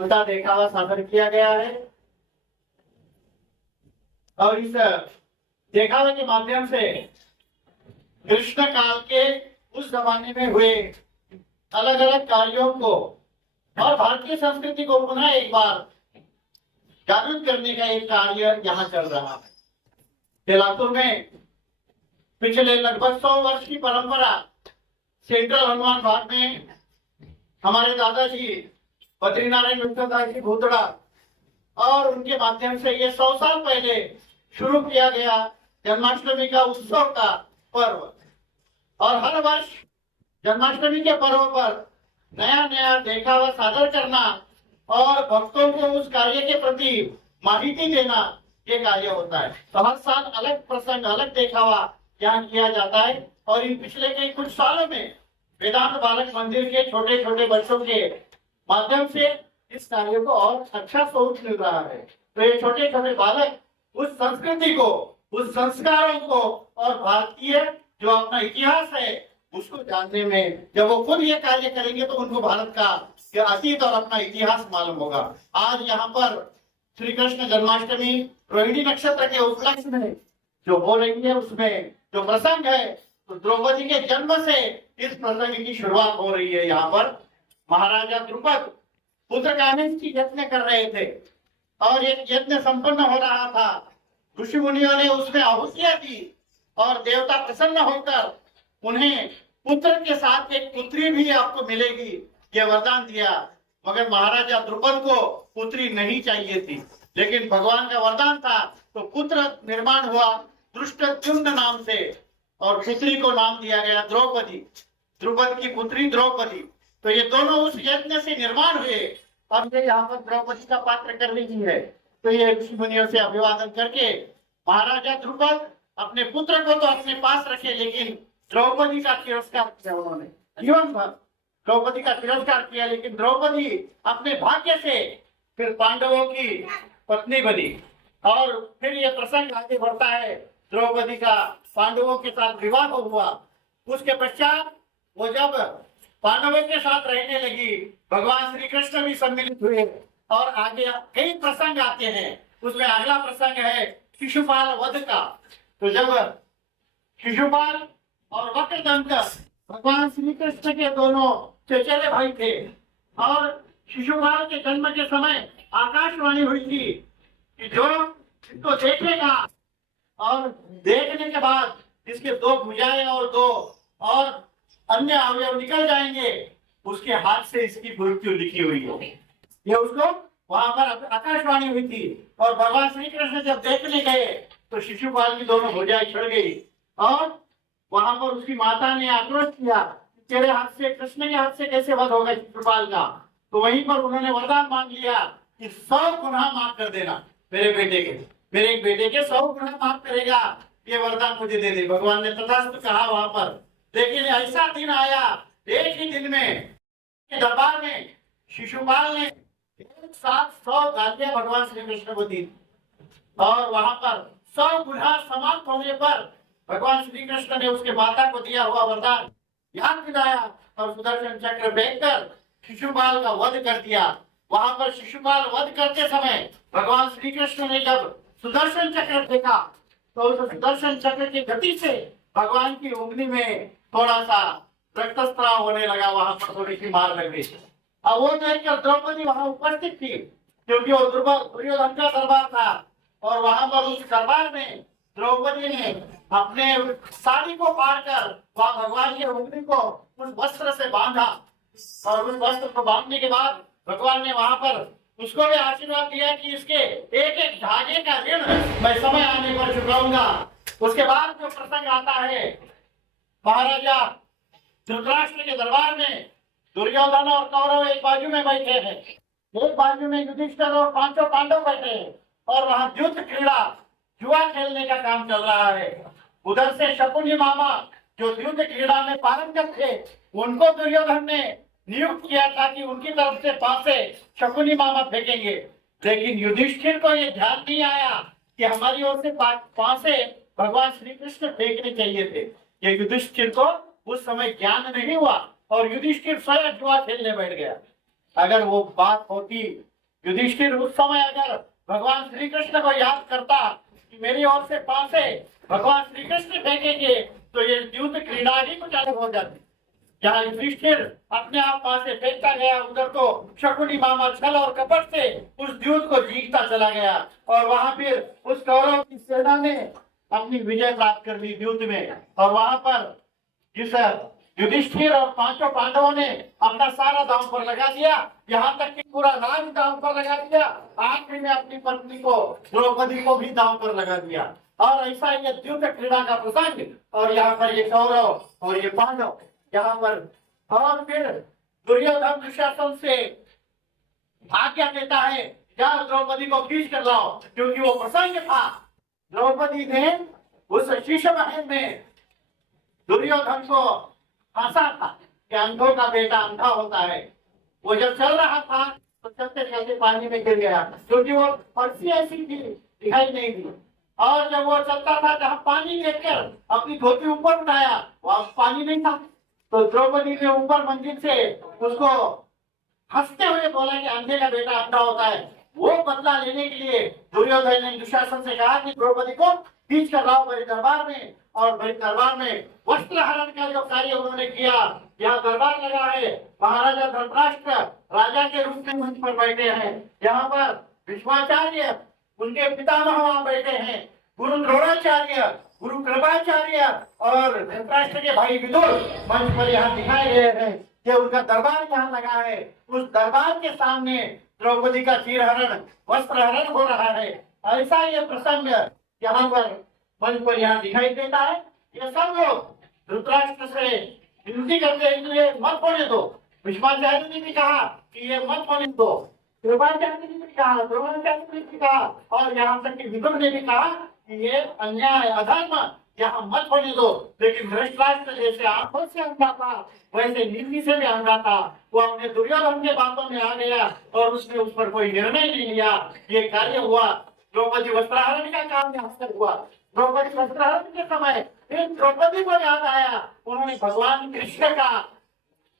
उनका देखावा सादर किया गया है और इस देखावे के माध्यम से कृष्ण काल के उस जमाने में हुए अलग अलग कार्यों को और भारतीय संस्कृति को पुनः एक बार जागृत करने का एक कार्य यहाँ चल रहा है। लातूर में पिछले लगभग 100 वर्ष की परंपरा सेंट्रल हनुमान बाग में हमारे दादाजी बद्रीनारायण विठलदास जी भूतड़ा और उनके माध्यम से ये 100 साल पहले शुरू किया गया जन्माष्टमी का उत्सव का पर्व। और हर वर्ष जन्माष्टमी के पर्व पर नया नया देखावा सादर करना और भक्तों को उस कार्य के प्रति माहिती देना ये कार्य होता है। तो हर साल अलग प्रसंग अलग देखावा यहाँ किया जाता है और इन पिछले के कुछ सालों में वेदांत बालक मंदिर के छोटे छोटे बच्चों के माध्यम से इस कार्य को और अच्छा सोच मिल रहा है। तो ये छोटे छोटे बालक उस संस्कृति को, उस संस्कारों को और भारतीय जो अपना इतिहास है उसको जानने में जब वो खुद ये कार्य करेंगे तो उनको भारत का अतीत और अपना इतिहास मालूम होगा। आज यहाँ पर श्री कृष्ण जन्माष्टमी रोहिणी नक्षत्र के उपलक्ष्य में जो हो रही है उसमें जो प्रसंग है तो द्रौपदी के जन्म से इस प्रसंग की शुरुआत हो रही है। यहाँ पर महाराजा द्रुपद पुत्र कामेश की यत्न कर रहे थे और एक यज्ञ संपन्न हो रहा था। ऋषि मुनियों ने उसमें आहुतियां दी और देवता प्रसन्न होकर उन्हें पुत्र के साथ एक पुत्री भी आपको मिलेगी यह वरदान दिया। मगर महाराजा द्रुपद को पुत्री नहीं चाहिए थी, लेकिन भगवान का वरदान था तो पुत्र निर्माण हुआ धृष्टद्युम्न नाम से और पुत्री को नाम दिया गया द्रौपदी। द्रुपद की पुत्री द्रौपदी। तो ये दोनों उस यज्ञ से निर्माण हुए। अब ये यहाँ पर द्रौपदी का पात्र कर लीजिए है तो ये ऋषि मुनियों से अभिवादन करके महाराजा द्रुपद अपने पुत्र को तो अपने पास रखे, लेकिन द्रौपदी का तिरस्कार किया उन्होंने। जीवन भर द्रौपदी का तिरस्कार किया, लेकिन द्रौपदी अपने भाग्य से फिर पांडवों की पत्नी बनी। और फिर ये प्रसंग आगे बढ़ता है। द्रौपदी का पांडवों के साथ विवाह हुआ। उसके पश्चात वो जब पांडवों के साथ रहने लगी, भगवान श्री कृष्ण भी सम्मिलित हुए और आगे कई प्रसंग आते हैं। उसमें अगला प्रसंग है शिशुपाल वध का। तो जब शिशुपाल और वक्रदंत भगवान श्री कृष्ण के दोनों चचेरे भाई थे और शिशुपाल के जन्म के समय आकाशवाणी हुई थी कि जो इसको देखेगा और देखने के बाद इसके 2 भुजाएं और 2 और अन्य अवयव निकल जाएंगे, उसके हाथ से इसकी मृत्यु लिखी हुई है। ये उसको वहां पर आकाशवाणी हुई थी और भगवान श्री कृष्ण जब देखने गए तो शिशुपाल की दोनों भुजाएं छिड़ गई और वहां पर उसकी माता ने आक्रोश किया, तेरे हाथ से, कृष्ण के हाथ से कैसे वध होगा शिशुपाल का। तो वहीं पर उन्होंने वरदान मांग लिया कि 100 गुनाह माफ कर देना मेरे बेटे के, मेरे एक बेटे के 100 गुनाह माफ करेगा, ये वरदान मुझे दे दे। भगवान ने तथास्तु कहा वहां पर। लेकिन ऐसा दिन आया एक ही दिन में दरबार में शिशुपाल ने एक साथ 100 गालियां भगवान श्री कृष्ण को दी और वहां पर 100 गुनाह समाप्त होने पर भगवान श्री कृष्ण ने उसके माता को दिया हुआ वरदान याद दिलाया और सुदर्शन चक्र फेंककर शिशुपाल का वध कर दिया। वहां पर शिशुपाल वध करते समय भगवान श्री कृष्ण ने जब सुदर्शन चक्र फेंका तो उस सुदर्शन चक्र की गति से भगवान की उंगली में थोड़ा सा रक्तस्राव होने लगा, वहां पर थोड़ी सी मार लग गई। अब वो देखकर द्रौपदी वहां उपस्थित थी क्योंकि वो दुर्योधन का दरबार था और वहां पर उस दरबार में द्रौपदी ने अपने साड़ी को फाड़ कर वहां भगवान की उंगली को उस वस्त्र से बांधा और उस वस्त्र को बांधने के बाद भगवान ने वहां पर उसको भी आशीर्वाद दिया कि इसके एक एक धागे का ऋण मैं समय आने पर चुकाऊंगा। उसके बाद जो प्रसंग आता है महाराजा धृतराष्ट्र के दरबार में दुर्योधन और कौरव एक बाजू में बैठे हैं, एक बाजू में युधिष्ठिर और 5 पांडव बैठे हैं और वहां युद्ध क्रीड़ा जुआ खेलने का काम चल रहा है। उधर से शकुनी मामा जो युद्ध क्रीड़ा में पारंगत थे उनको दुर्योधन ने नियुक्त किया था कि उनकी तरफ से पासे शकुनी मामा फेंकेंगे, लेकिन युधिष्ठिर को ये ध्यान नहीं आया कि हमारी ओर से पासे भगवान श्री कृष्ण फेंकने चाहिए थे। ये युधिष्ठिर को उस समय ज्ञान नहीं हुआ और युधिष्ठिर स्वयं जुआ खेलने बैठ गया अगर वो बात होती, युधिष्ठिर उस समय अगर भगवान श्री कृष्ण को याद करता कि मेरी ओर से पास है, भगवान श्री कृष्ण फेंकेंगे तो ये युद्ध क्रीड़ा ही कुछ अलग हो जाती। जहाँ युधिष्ठिर अपने आप पास से फेंकता गया, उधर तो शकुनी मामा छल और कपट से उस युद्ध को जीतता चला गया और वहां फिर उस कौरव की सेना ने अपनी विजय प्राप्त कर ली युद्ध में। और वहां पर जिस युधिष्ठिर और पांचों पांडवों ने अपना सारा दांव पर लगा दिया, यहाँ तक कि पूरा राज दांव पर लगा दिया, आखिर में अपनी पत्नी को द्रौपदी को भी दांव पर लगा दिया। और ऐसा ये युद्ध क्रीड़ा का प्रसंग, और यहाँ पर ये कौरव और ये पांडव यहाँ पर, और फिर दुर्योधन दुशासन से आज्ञा देता है जाओ द्रौपदी को खींच कर लाओ, क्योंकि वो प्रसंग था। द्रौपदी ने उस शीशम महल में दुर्योधन को फंसा था कि अंधों का बेटा अंधा होता है। वो जब चल रहा था तो चलते चलते पानी में गिर गया, क्योंकि वो फर्सी ऐसी थी, दिखाई नहीं दी। और जब वो चलता था जहाँ पानी देखकर अपनी धोती ऊपर उठाया, वहां पानी नहीं था। तो द्रौपदी ने ऊपर मंजिल से उसको हंसते हुए बोला कि अंधे का बेटा अंधा होता है। वो बदला लेने के लिए दुर्योधन ने दुशासन से कहा कि द्रौपदी को खींच कर लाओ मेरे दरबार में। और मेरे दरबार में वस्त्र हरण का जो कार्य उन्होंने किया, यहाँ दरबार लगा है, महाराजा धर्मराष्ट्र राजा के रूप में मंच पर बैठे हैं, यहाँ पर भीष्माचार्य उनके पितामह वहां बैठे हैं, गुरु द्रोणाचार्य, गुरु कृपाचार्य और धृतराष्ट्र के भाई विदुर मंच पर यहाँ दिखाए गए हैं कि उनका दरबार यहाँ लगा है। उस दरबार के सामने द्रौपदी का चीरहरण, वस्त्र हरण हो रहा है। ऐसा ये प्रसंग यहाँ पर मंच पर यहाँ दिखाई देता है। ये सब लोग धृतराष्ट्र से विनती करते हैं कि ये मत होने दो। भीष्माचार्य ने भी कहा कि ये मत होने दो, कृपाचार्य ने भी कहा, द्रोणाचार्य ने भी कहा, और यहाँ तक कि विदुर ने भी कहा कि ये अन्याय अधर्म यहाँ मत होने दो। लेकिन धृतराष्ट्र जैसे आंखों से अंधा था, वैसे नीति से भी अंधा था। वो अपने दुर्योधन के बातों में आ गया और उसने उस पर कोई निर्णय नहीं लिया। ये कार्य हुआ, द्रौपदी वस्त्रहरण का काम यहाँ से हुआ। द्रौपदी वस्त्रहरण के समय फिर द्रौपदी को याद आया, उन्होंने भगवान कृष्ण का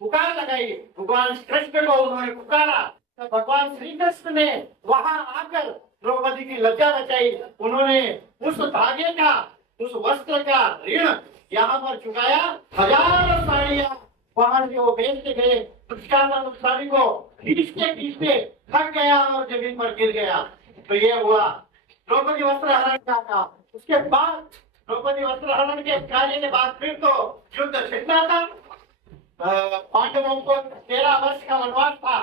पुकार लगाई, भगवान कृष्ण को उन्होंने पुकारा, तो भगवान श्री कृष्ण ने वहां आकर द्रौपदी की लज्जा बचाई। उन्होंने उस धागे का, उस वस्त्र का ऋण यहाँ पर चुकाया। हजारों साड़ियां वहां से वो बेचते गए, उसका साड़ी को खींचते खींचते थक गया और जमीन पर गिर गया। तो ये हुआ द्रौपदी वस्त्रहरण का काम। उसके बाद द्रौपदी वस्त्रहरण के कार्य के बाद फिर तो युद्ध छिड़ना था। पांडवों को 13 वर्ष का वनवास था,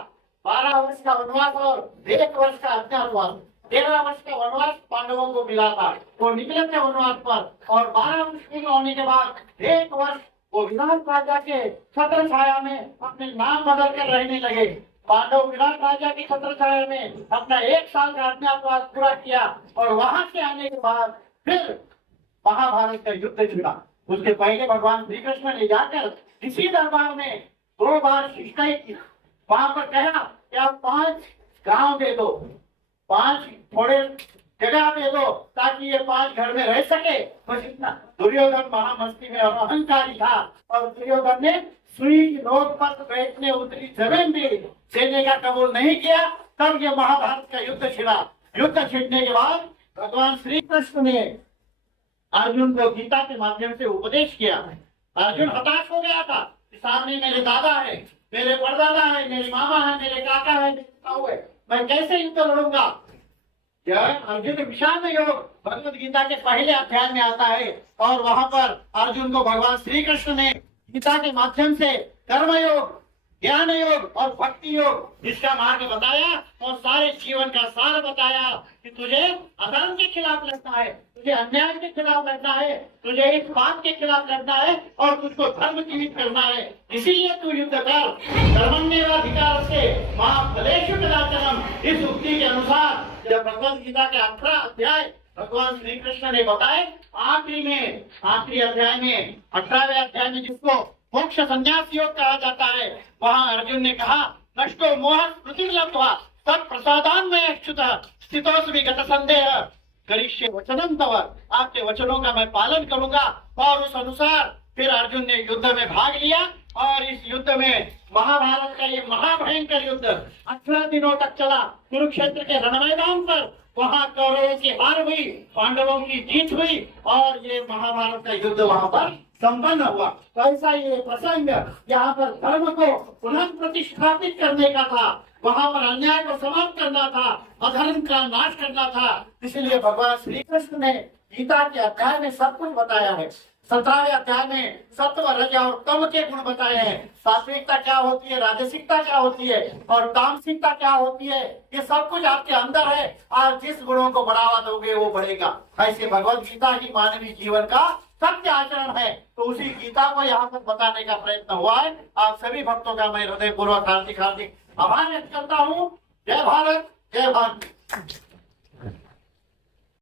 12 वर्ष का वनवास और 1 वर्ष का अज्ञातवास। 13 वर्ष का वनवास पांडवों को मिला था, वो निकले थे वनवास पर, और 12 वर्ष पूर्ण होने के बाद 1 वर्ष वो विराट राजा के छत्र छाया में अपने नाम बदल कर रहने लगे। पांडव विराट राजा की छत्र छाया में अपना 1 साल का अज्ञातवास पूरा किया, और वहां से आने के बाद फिर महाभारत का युद्ध छिड़ा। उसके पहले भगवान श्री कृष्ण ने जाकर इसी दरबार में 2 बार शिष्टाई की। वहां पर कहा कि आप 5 गांव दे दो, 5 थोड़े जगह दे दो, ताकि ये 5 घर में रह सके। बस इतना। दुर्योधन महामस्ती में और अहंकारी था, और दुर्योधन ने सुई नोक पर बैठने उतरी जमीन भी देने का कबूल नहीं किया। तब ये महाभारत का युद्ध छिड़ा। युद्ध छिड़ने के बाद भगवान श्री कृष्ण ने अर्जुन को गीता के माध्यम से उपदेश किया। अर्जुन हताश हो गया था कि सामने मेरे दादा है, मेरे परदादा है, मेरे मामा है, मेरे काका है, मेरे ताऊ है, मैं कैसे युद्ध लड़ूंगा। अर्जुन विषाद योग भगवत गीता के पहले अध्याय में आता है, और वहां पर अर्जुन को भगवान श्री कृष्ण ने गीता के माध्यम से कर्म योग, ज्ञान योग और भक्ति योग इसका मार्ग बताया, और सारे जीवन का सार बताया कि तुझे अधर्म के खिलाफ लड़ना है, तुझे अन्याय के खिलाफ लड़ना है, तुझे इस बात के खिलाफ लड़ना है, और तुझको धर्म जीवित करना है। इसीलिए तू युद्ध कर। धर्मन्येवाधिकार से महाफलेषु कदाचनम, इस उक्ति के अनुसार जब भगवत गीता के 18 अध्याय भगवान श्री कृष्ण ने बताए, आखिरी अध्याय में 18वें अध्याय में जिसको मोक्ष संन्यास योग कहा जाता है, वहाँ अर्जुन ने कहा नष्टो मोह स्मृति लब्ध्वा तत् प्रसादान में अच्युतः स्थितोऽस्मि गत संदेह करिष्ये वचनम तव। आपके वचनों का मैं पालन करूंगा और उस अनुसार फिर अर्जुन ने युद्ध में भाग लिया और इस युद्ध में महाभारत का ये महाभयंकर युद्ध 18 दिनों तक चला। कुरुक्षेत्र के रण मैदान पर वहां कौरवों की हार हुई, पांडवों की जीत हुई और ये महाभारत का युद्ध वहां पर संपन्न हुआ। तो ऐसा ये प्रसंग यहाँ पर धर्म को पुनः प्रतिष्ठापित करने का था, वहां पर अन्याय को समाप्त करना था, अधर्म का नाश करना था। इसलिए भगवान श्री कृष्ण ने गीता के अध्याय में सब कुछ बताया है। 17वें अध्याय में सत्व रज और तम के गुण बताए हैं। सात्विकता क्या होती है, राजसिकता क्या होती है और तामसिकता क्या होती है, ये सब कुछ आपके अंदर है। और जिस गुणों को बढ़ावा दोगे वो बढ़ेगा। ऐसे भगवत गीता ही मानवीय जीवन का सत्य आचरण है। तो उसी गीता को यहाँ पर बताने का प्रयत्न हुआ है। आप सभी भक्तों का मैं हृदय पूर्वक हार्दिक हार्दिक आभार व्यक्त करता हूँ। जय भारत, जय भारत।